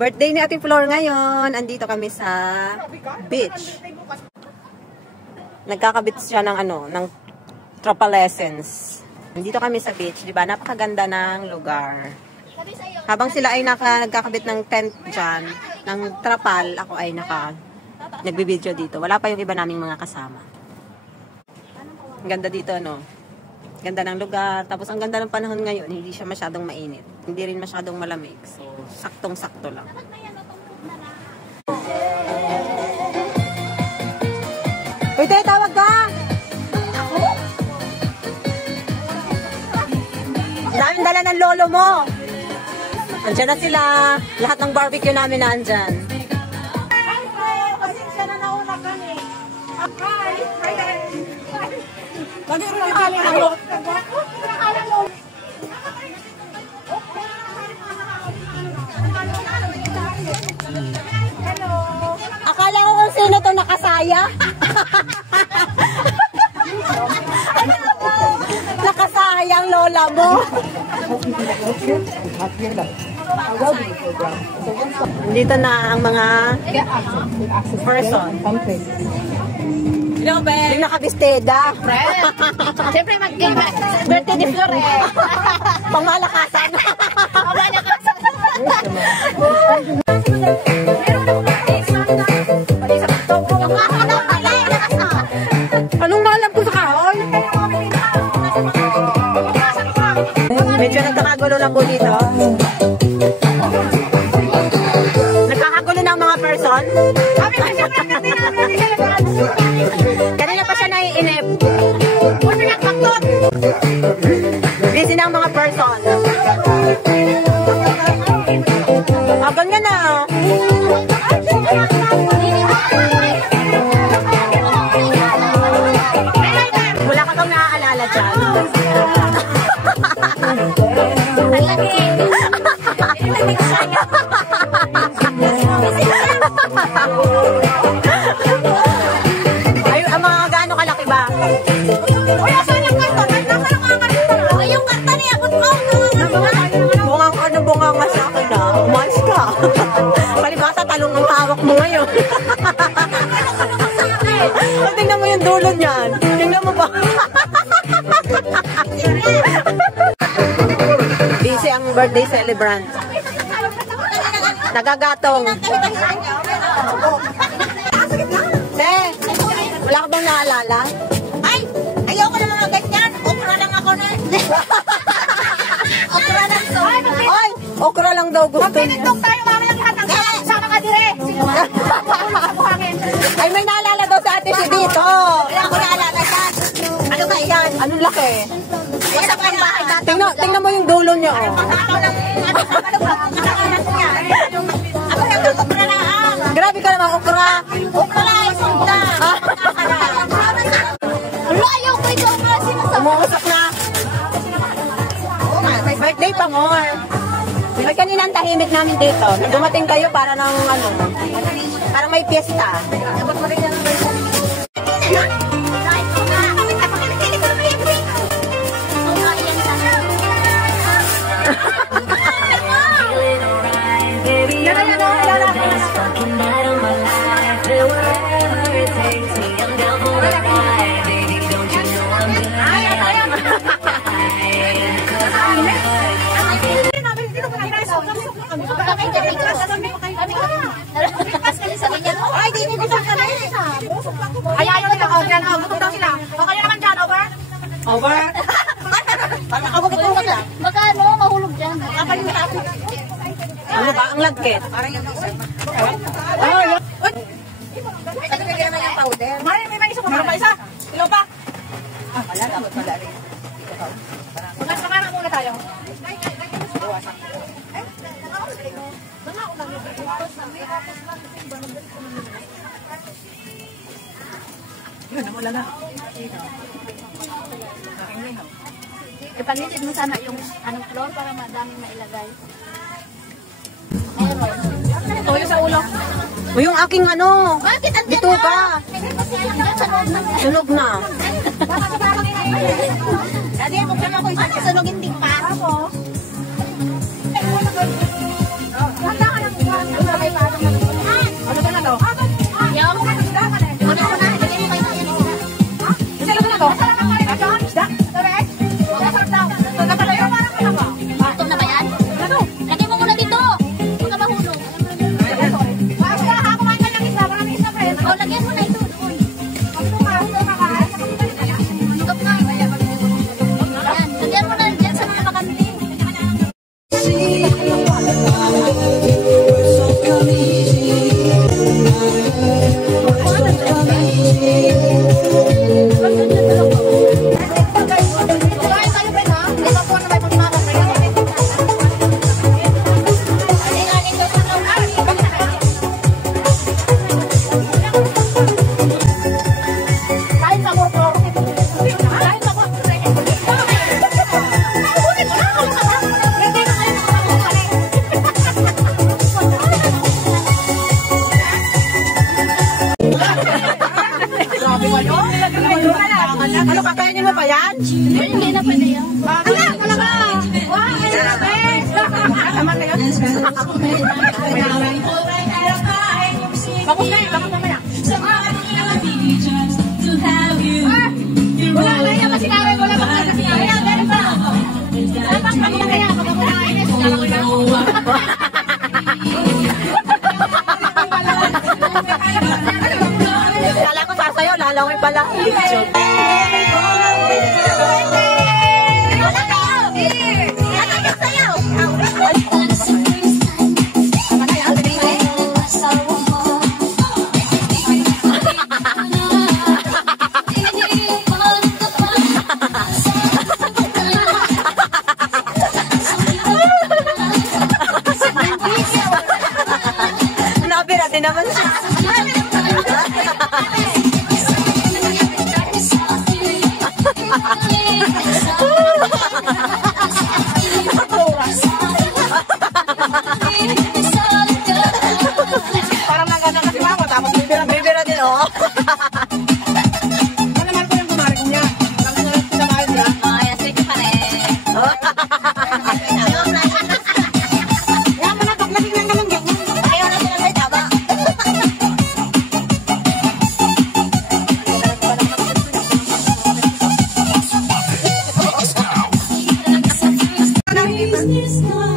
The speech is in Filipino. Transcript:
Birthday ni Ate Flor ngayon. Andito kami sa beach. Nagkakabit siya ng ng tropalescence. Andito kami sa beach, 'di ba? Napakaganda ng lugar. Habang sila ay nagkakabit ng tent diyan, ng trapal, ako ay nagbibideo dito. Wala pa yung iba naming mga kasama. Ang ganda dito, Ganda ng lugar. Tapos ang ganda ng panahon ngayon, hindi siya masyadong mainit. Hindi rin masyadong malamig. So, saktong-sakto lang. Uy, tayo, tawag ka! Ako? Daming dala ng lolo mo. Andyan na sila. Lahat ng barbecue namin na andyan. Akala ko kung sino to nakasaya. Nakasaya ang lola mo. Dito na ang mga person. Yung nakabisteda. Siyempre mag-birthday ni Flor Pangmalakasan. Pangmalakasan. Anong alam ko sa kahoy? Medyo nagkakagulo na po dito. Nagkakagulo ng mga person. Kanina pa siya naiinip. Busy na ang mga person. Ganyan na. Wala ka bang naaalala dyan? Ay, ang mga gaano kalaki ba? Uy, asan yung karton? Ay, yung karton niya. Bunga nga sa akin na. Umayos ka. Palibasa talong ang tawak mo ngayon. Tingnan mo yung dulo niyan. Tingnan mo ba? Busy ang birthday celebrant. Nagagatong. Wala ka bang naalala? Ay, ayoko na mga ganyan. Okra lang ako na. Okra lang to. Ay, okra lang daw gusto niya. Magpinitong tayo mamaya lahat ng sama ka dire. Ay, may naalala daw sa ate si dito. Wala ako naalala dyan. Ano ba yan? Anong laki? Basta pa yung bahay natin. Tingnan mo yung dulo niya. Ako lang, ano ba? Ako lang, okra na. Grabe ka naman, okra. Okra, isunda. Ano, ayaw ko ito. Umuusap na. Birthday pa more. May kanina ang tahimik namin dito. Dumating kayo para ng para may piyesta. Ay, di mo gusto ka na Ay, ayaw nila ko. Gutom daw sila. Okay naman dyan, over? Over? Nakabugit ka lang. Magkano? Mahulog dyan. Kapal yung tapos. Ano ba? Ang lagkit. Ay, nagkagyan naman yung powder. May isa mo. Meron pa isa? Ilaw pa? Wala na. Wala rin. Magkasama muna tayo. Yun, wala na. Ipangitid mo sana yung floor para madaming mailagay. Meron. Toyo sa ulo. O yung aking Bakit? dito ka. Sunog na. Dati mo kaya ako isa sunugin din para mo. yan? Hindi na pwede yan. Ala, wala ka. Wow, ay, tama na yun. Bakit na yun? Bakit mamaya? Wala na yan kasi kawin. Wala pa kasi kawin. Meron pa. Dapat kami na kaya. Kapag wala kayo, wala ko na. Kala ko sasayaw, lalawin pala. Nabira din naman siya. Parang naganda kasi mama, tapos Bibira din, oh. ano naman ko yung kumarin niya? Kami na lang sinamahin niya. Ay, sige pa rin. Kaya mo na, paglaging lang naman ganyan. Ayaw na sila may tama. Business